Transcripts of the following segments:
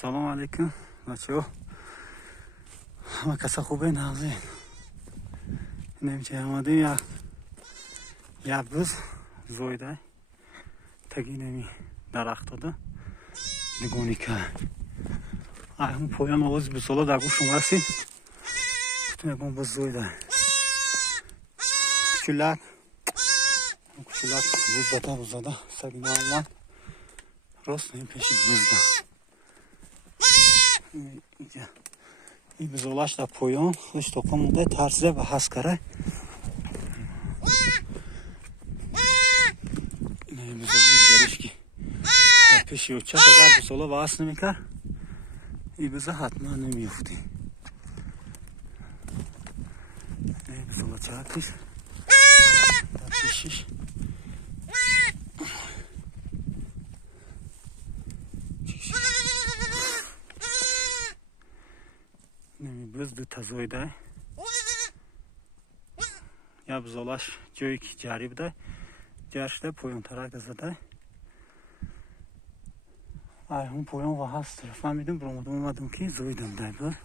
سلام علیکم بچه‌ها. همه کسا خوبه نازی نمیشه آمده یک روز زویده تگی نمی درخت داده نگونی که همون پایان آواز بسالا در گوش شما رسید تو نگون باز زویده کچولک بوز داده سگی نامون راست نیم پیشی بوز داده این بزولاش در پایان خودش توقع مونده ترسیده و حس کرده این بزولی بزارش که در پیشی و چه اگر بزولا و حس نمیکر این بزا حتما نمیفتی این بزولا چه پیش در پیشیش biz دو تزویده یا بزولاش جایی که جاری بده جرشده پایان ترک دزده هم پایان و هست فهمیدم برامدم اومدم که زویدم ده بود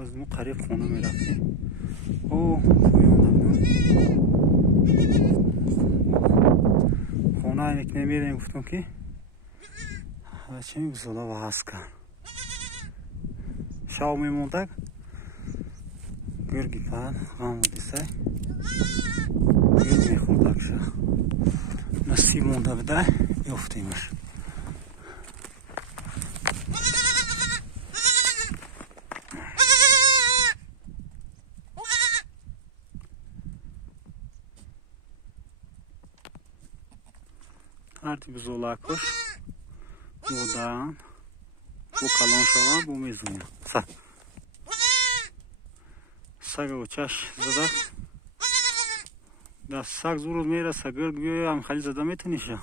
از مو قریب خونه میرفتی او پایان خونه اینک نمیریم گفتم که بچه می بزولا و هست کن شاو میمونده گرگی پن غم دیسه گرگ میخورده کشه نصیب مونده بده یفتیمش هرتی بزولا کش بودن بو کلان شوان بو میزونیم سگ و چش زده در سگ زور میره سگرگ بیایی هم خیلی زده میتونیشه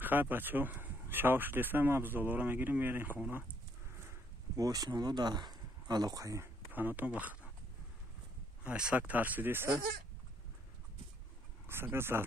خیلی بچه شاوش دیسته ما بزولا رو میگیریم میرین خونه بوش نالو در علاقه پناتون بخدا ای سگ ترسیدیسته سگ زد